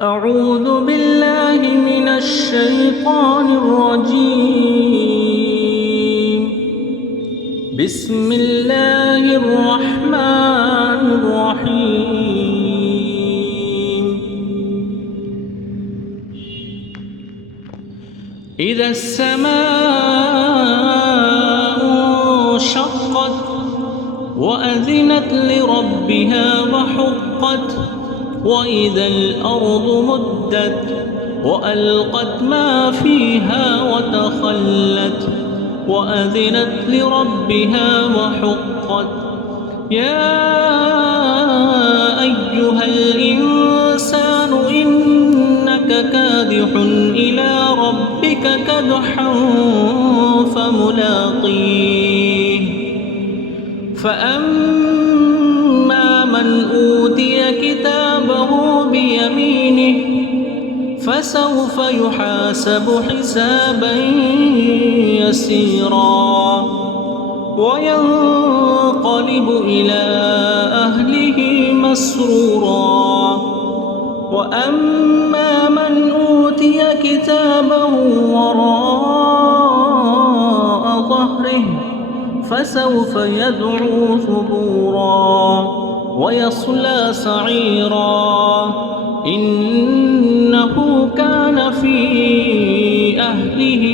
أعوذ بالله من الشيطان الرجيم. بسم الله الرحمن الرحيم. إذا السماء انشقت وأذنت لربها وحقت وإذا الأرض مدت وألقت ما فيها وتخلت وأذنت لربها وحقت. يا أيها الإنسان إنك كادح إلى ربك كدحا فملاقيه. فأما من أوتي كتابه بيمينه فسوف يحاسب حسابا يسيرا وينقلب إلى أهله مسرورا. وأما من أوتي كتابه وراء ظهره فسوف يدعو ثبورا ويصلى سعيرا إنه كان في أهله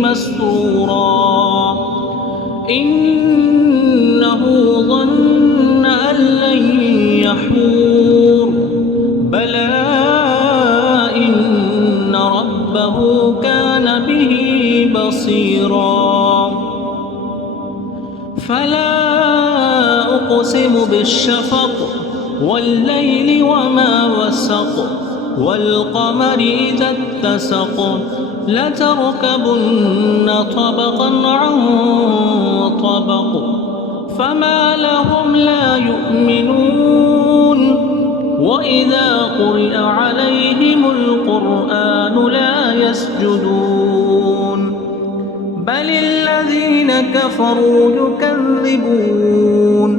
مسرورا. إنه ظن أن لن يحور بلى إن ربه كان به بصيرا. فلا أقسم بالشفق والليل وما وسق والقمر إذا اتسق لتركبن طبقا عن طبق فما لهم لا يؤمنون وإذا قرئ عليهم القرآن لا يسجدون بل الذين كفروا يكذبون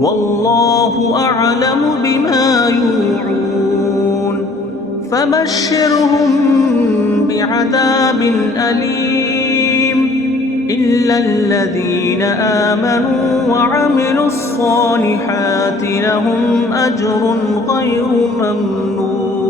والله أعلم بما يوعون. فبشرهم بعذاب أليم إلا الذين آمنوا وعملوا الصالحات لهم أجر غير ممنون.